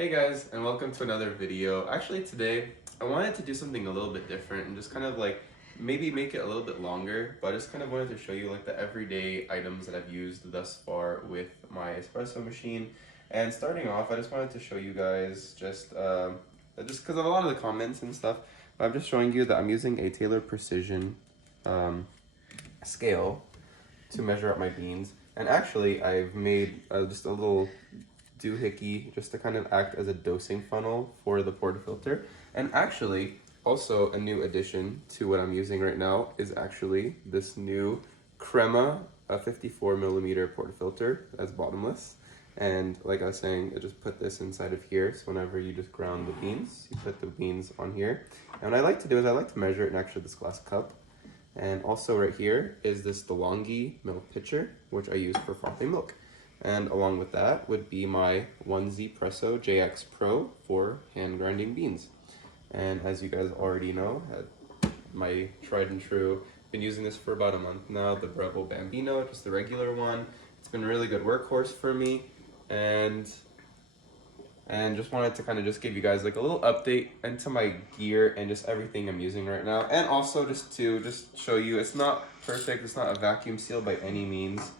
Hey guys, and welcome to another video. Actually today, I wanted to do something a little bit different and just kind of like maybe make it a little bit longer, but I just kind of wanted to show you like the everyday items that I've used thus far with my espresso machine. And starting off, I just wanted to show you guys just because of a lot of the comments and stuff, but I'm just showing you that I'm using a Taylor Precision scale to measure out my beans. And actually, I've made just a little doohickey just to kind of act as a dosing funnel for the portafilter. And actually, also a new addition to what I'm using right now is actually this new Crema, a 54 millimeter portafilter that's bottomless. And like I was saying, I just put this inside of here. So whenever you just ground the beans, you put the beans on here. And what I like to do is I like to measure it in actually this glass cup. And also right here is this DeLonghi milk pitcher, which I use for frothing milk. And along with that would be my 1Zpresso JX Pro for hand grinding beans. And as you guys already know, my tried and true, been using this for about a month now, the Breville Bambino, just the regular one. It's been a really good workhorse for me. And just wanted to kind of just give you guys like a little update into my gear and just everything I'm using right now. And also just to show you, it's not perfect, it's not a vacuum seal by any means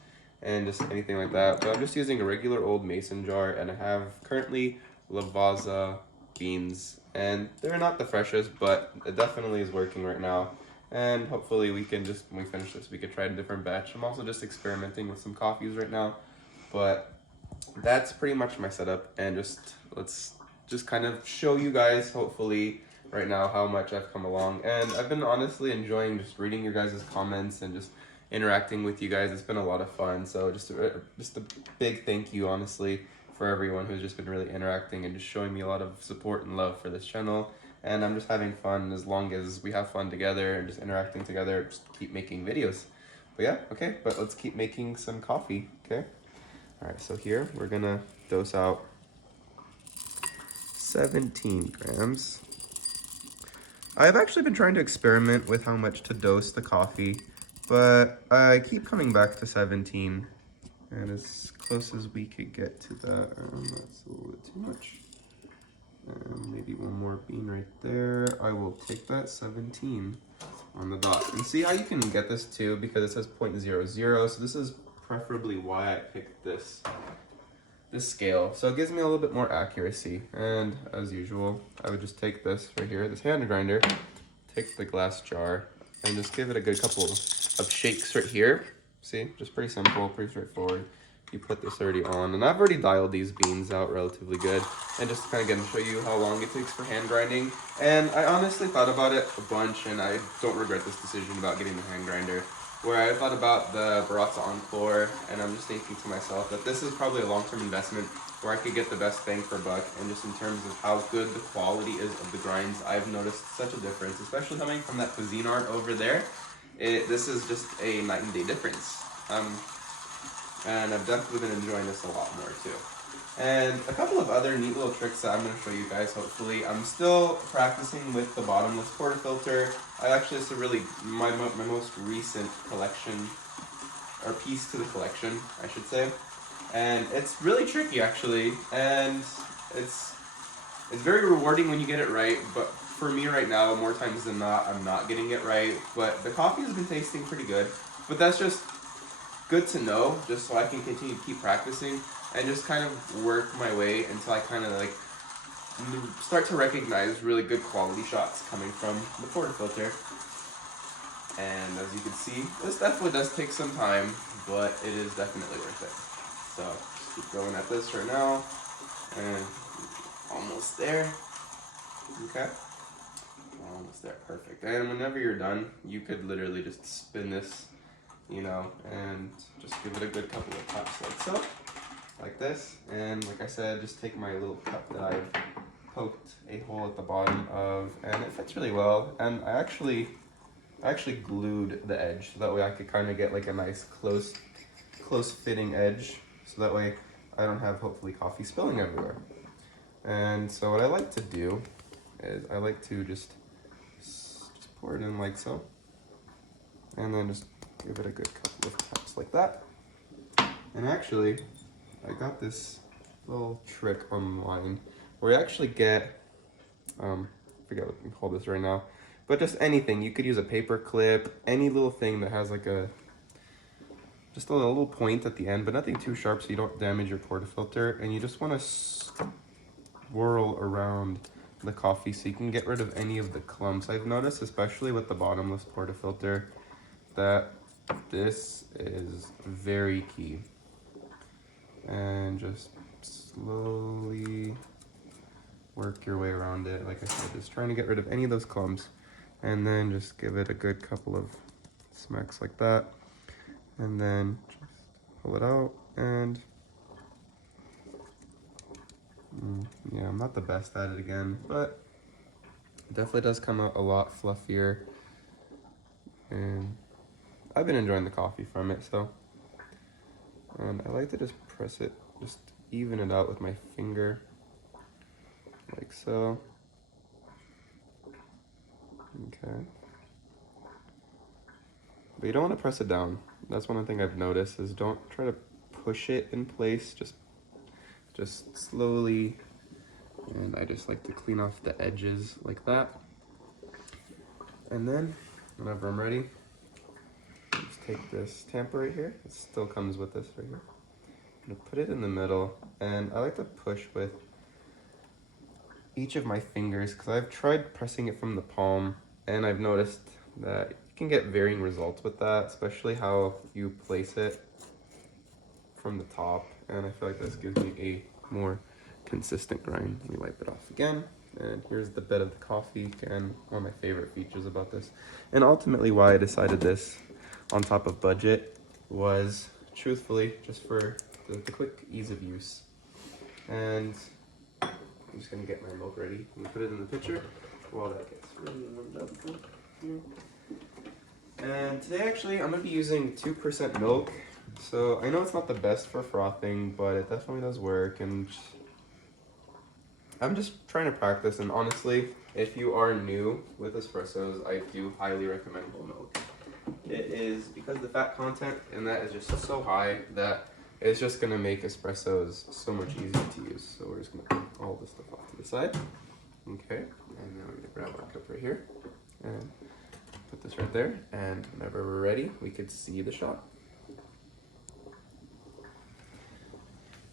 and just anything like that, but I'm just using a regular old mason jar, and I have currently Lavazza beans, and they're not the freshest, but it definitely is working right now. And hopefully we can just, when we finish this, we could try a different batch. I'm also just experimenting with some coffees right now, but that's pretty much my setup. And let's just kind of show you guys, hopefully right now, how much I've come along. And I've been honestly enjoying just reading your guys' comments and just interacting with you guys. It's been a lot of fun. So just a big thank you, honestly, for everyone who's just been really interacting and just showing me a lot of support and love for this channel. And I'm just having fun. As long as we have fun together and just interacting together, just keep making videos. But yeah, okay, but let's keep making some coffee, okay? All right, so here we're gonna dose out 17 grams. I've actually been trying to experiment with how much to dose the coffee, but I keep coming back to 17, and as close as we could get to that, that's a little bit too much. Maybe one more bean right there. I will take that 17 on the dot. And see how you can get this too, because it says 0.00, so this is preferably why I picked this scale. So it gives me a little bit more accuracy. And as usual, I would just take this right here, this hand grinder, take the glass jar, and just give it a good couple of shakes right here. See, just pretty simple, pretty straightforward. You put this already on, and I've already dialed these beans out relatively good. And just kind of again show you how long it takes for hand grinding. And I honestly thought about it a bunch, and I don't regret this decision about getting the hand grinder. Where I thought about the Baratza Encore, and I'm just thinking to myself that this is probably a long-term investment where I could get the best bang for buck, and just in terms of how good the quality is of the grinds, I've noticed such a difference, especially coming from that cuisine art over there. This is just a night and day difference. And I've definitely been enjoying this a lot more too. And a couple of other neat little tricks that I'm going to show you guys, hopefully. I'm still practicing with the bottomless portafilter. This is really my most recent collection, or piece to the collection, I should say. And it's really tricky, actually. And it's very rewarding when you get it right, but for me right now, more times than not, I'm not getting it right. But the coffee has been tasting pretty good. But that's just good to know, just so I can continue to keep practicing and just kind of work my way until I kind of like start to recognize really good quality shots coming from the portafilter. And as you can see, this definitely does take some time, but it is definitely worth it. So just keep going at this right now, and almost there. Okay, almost there, perfect. And whenever you're done, you could literally just spin this, you know, and just give it a good couple of taps like so, like this. And like I said, just take my little cup that I've poked a hole at the bottom of, and it fits really well. And I actually glued the edge, so that way I could kind of get like a nice close fitting edge, so that way I don't have hopefully coffee spilling everywhere. And so what I like to do is I like to just pour it in like so, and then just give it a good couple of taps like that. And actually, I got this little trick online where you actually get, I forget what we call this right now, but just anything. You could use a paper clip, any little thing that has like just a little point at the end, but nothing too sharp so you don't damage your portafilter. And you just want to swirl around the coffee so you can get rid of any of the clumps. I've noticed, especially with the bottomless portafilter, that this is very key. And just slowly work your way around it. Like I said, just trying to get rid of any of those clumps, and then just give it a good couple of smacks like that, and then just pull it out. And yeah, I'm not the best at it again, but it definitely does come out a lot fluffier, and I've been enjoying the coffee from it. So, and I like to just press it, just even it out with my finger, like so. Okay. But you don't want to press it down. That's one thing I've noticed, is don't try to push it in place, just slowly. And I just like to clean off the edges like that. And then whenever I'm ready, just take this tamper right here. It still comes with this right here. I'm gonna put it in the middle, and I like to push with each of my fingers because I've tried pressing it from the palm, and I've noticed that you can get varying results with that, especially how you place it from the top. And I feel like this gives me a more consistent grind. Let me wipe it off again. And here's the bed of the coffee, and one of my favorite features about this. And ultimately why I decided this on top of budget was, truthfully, just for the quick ease of use. And I'm just gonna get my milk ready and put it in the pitcher while that gets really warmed up. And today actually I'm gonna be using 2% milk. So I know it's not the best for frothing, but it definitely does work. And I'm just trying to practice. And honestly, if you are new with espressos, I do highly recommend whole milk. It is because the fat content in that is just so high that it's just gonna make espressos so much easier to use. So we're just gonna put all this stuff off to the side. Okay, and then we're gonna grab our cup right here and put this right there. And whenever we're ready, we could see the shot.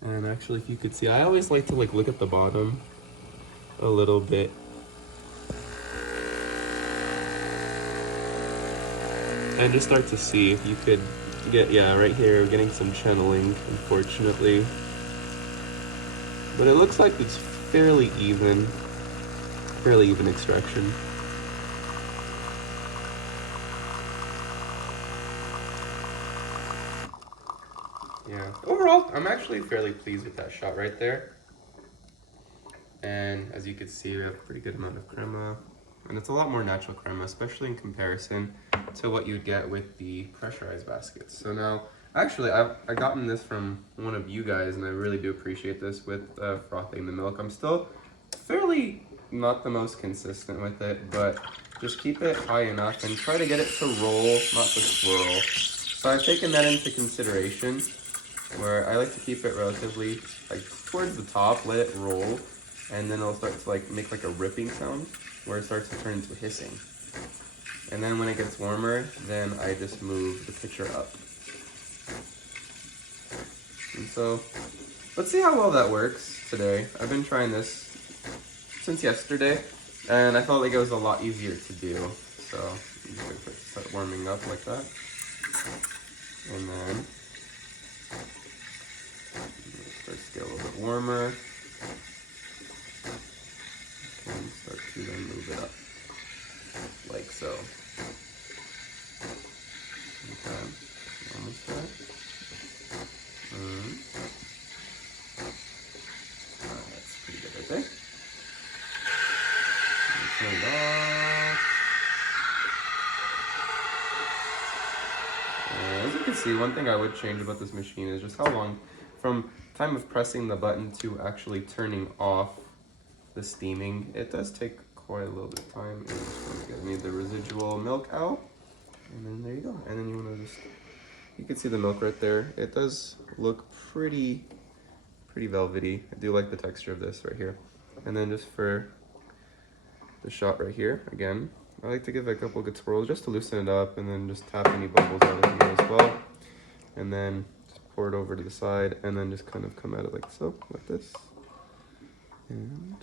And actually, if you could see, I always like to look at the bottom a little bit. And just start to see if you could get, yeah, right here, we're getting some channeling, unfortunately. But it looks like it's fairly even extraction. Yeah, overall, I'm actually fairly pleased with that shot right there. And as you can see, we have a pretty good amount of crema. And it's a lot more natural crema, especially in comparison to what you'd get with the pressurized baskets. So now, actually, I've gotten this from one of you guys, and I really do appreciate this with frothing the milk. I'm still fairly not the most consistent with it, but just keep it high enough and try to get it to roll, not to swirl. So I've taken that into consideration, where I like to keep it relatively towards the top, let it roll, and then it'll start to make a ripping sound, where it starts to turn into hissing. And then when it gets warmer, then I just move the pitcher up. And so, let's see how well that works today. I've been trying this since yesterday, and I felt like it was a lot easier to do. So, I'm just gonna start warming up like that. And then, start to get a little bit warmer. And start to then move it up, like so. Okay, almost there. That's pretty good right there. Turn it off. As you can see, one thing I would change about this machine is just how long, from time of pressing the button to actually turning off the steaming, it does take quite a little bit of time. And just gonna need the residual milk out, and then there you go. And then you want to just, you can see the milk right there. It does look pretty velvety. I do like the texture of this right here. And then just for the shot right here, again, I like to give it a couple good swirls just to loosen it up, and then just tap any bubbles out of here as well. And then just pour it over to the side, and then just kind of come at it like so, like this. And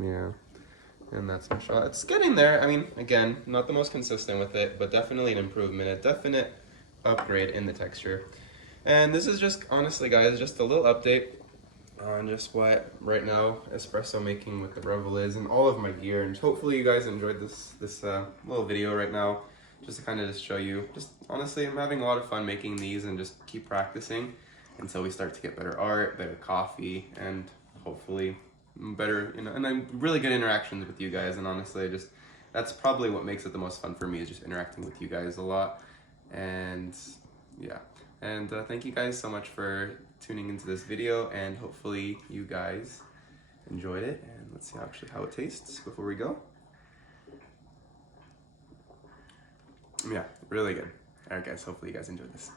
yeah, and that's my shot. It's getting there. I mean, again, not the most consistent with it, but definitely an improvement, a definite upgrade in the texture. And this is just, honestly guys, just a little update on just what right now espresso making with the Breville is, and all of my gear. And hopefully you guys enjoyed this little video right now, just to kind of just show you. Just honestly, I'm having a lot of fun making these, and just keep practicing until we start to get better art, better coffee, and hopefully better, you know, and I'm really good interactions with you guys. And honestly, just that's probably what makes it the most fun for me, is just interacting with you guys a lot. And yeah, and thank you guys so much for tuning into this video, and hopefully you guys enjoyed it. And let's see actually how it tastes before we go. Yeah, really good. All right guys, hopefully you guys enjoyed this.